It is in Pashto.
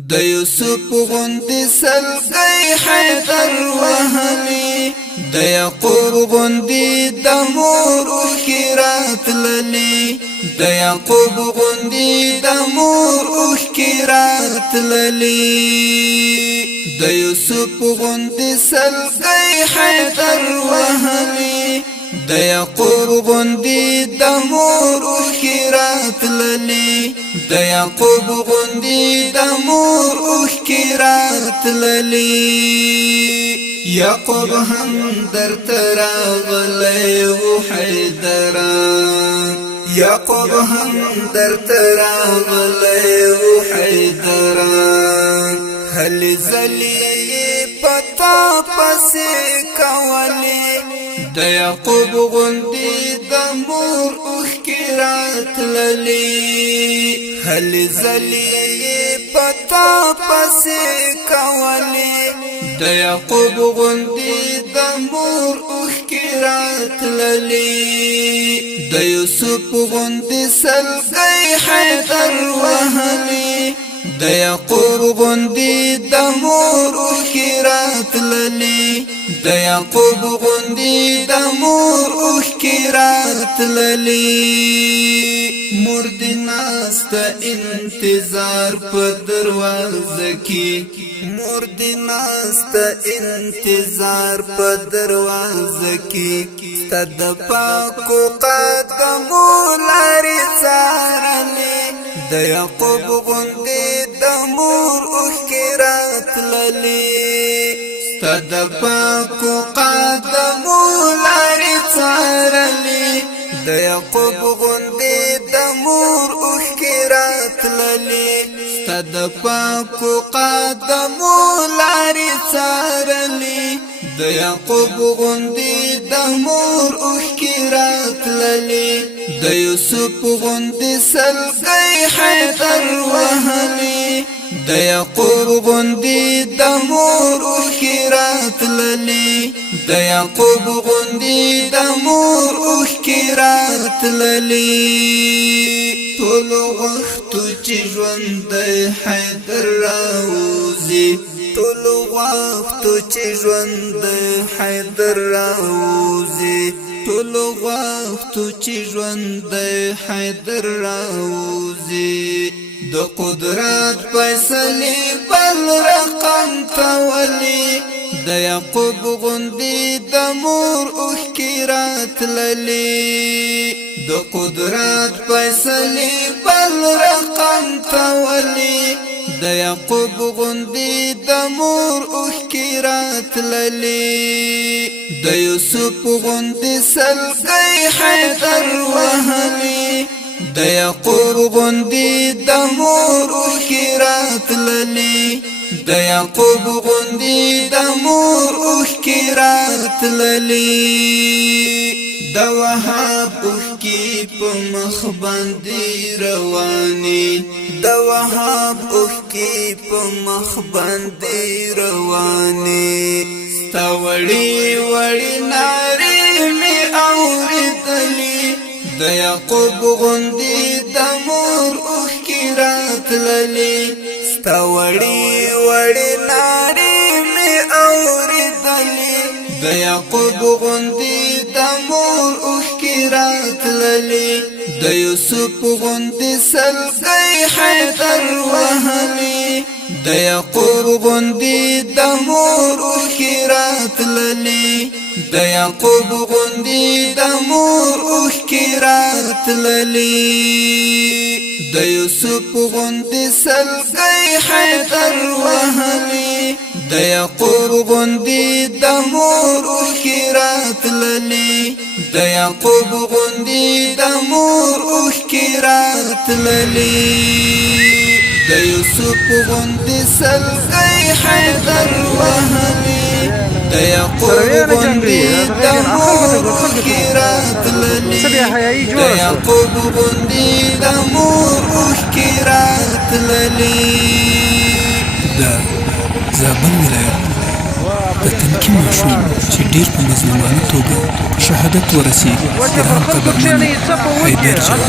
د یوسف غوندې سلګی حیدر وهلی د یعقوب غوندې د مور اوښکې راتللې د یعقوب غوندې د مور اوښکې راتللې د یوسف غوندې سلګی حیدر وهلی د یعقوب غوندې د مور اوښکې راتللې د یعقوب غوندې د مور اوښکې راتللې یعقوب هم درته راغلی و حیدران یعقوب هم درته راغلی و حیدران هلې ځلې پتا پسې کولې د یعقوب غوندې د مور اوښکې راتللې هلې ځلې پتا پسې کولې د یعقوب غوندې د مور اوښکې راتللې د یوسف غوندې سلګی حیدر وهلی د یعقوب غوندې د مور اوښکې راتللې د یعقوب غوندې د مور اوښکې راتللې مور دې ناسته انتظار په دروازه کې مور دې ناسته انتظار په دروازه کې ستا د پاکو قدمو لارې څارلې د یعقوب غوندې د مور اوښکې راتللې ستا د پاکو قدمو لارې څارلې د یعقوب غوندې د مور اوښکې راتللې ستا د پاکو قدمو لارې څارلې د یعقوب غوندې د مور اوښکې راتللې د یوسف غوندې سلګی حیدر وهلی د یعقوب غوندې د مور اوښکې راتللې د یعقوب غوندې د مور اوښکې راتللې ټول وخت چې ژوند حیدر راوځي ټول وخت چې ژوند حیدر راوځي ټول وخت چې ژوند حیدر راوځي د قدرت فیصلې بل رقم تولي د یعقوب غوندې د مور اوښکې راتللې د قدرت فیصلې بل رقم تولي د یعقوب غوندې د مور اوښکې راتللې د یوسف غوندې سلګی حیدر وهلی د یعقوب غوندې د مور اوښکې راتللې د یعقوب غوندې د مور اوښکې راتللې د وهاب اوښکې په مخ باندې روانې د وهاب اوښکې په مخ باندې روانې ستا وړې وړې نارې مې اورېدلې د یعقوب غوندې د مور اوښکې راتللې ستا وړې وړې نارې مې اورېدلې د یعقوب غوندې د مور اوښکې راتللې د یوسف غوندې سلګی حیدر وهلی د یعقوب غوندې د مور اوښکې راتللې د یعقوب غوندې د مور اوښکې راتللې د یوسف غوندې سلګی حیدر وهلی د یعقوب غوندې د مور اوښکې راتللې د یعقوب غوندې د مور اوښکې راتللې د یوسف غوندې سلګی حیدر وهلی د یعقوب غوندې د مور اوښکې راتللې د یعقوب غوندې د مور اوښکې راتللې د زابل ولایت د تنکي ماشوم چې ډېر په مظلومانه توګه شهادت ورسېد ګران قدرمن حیدر جان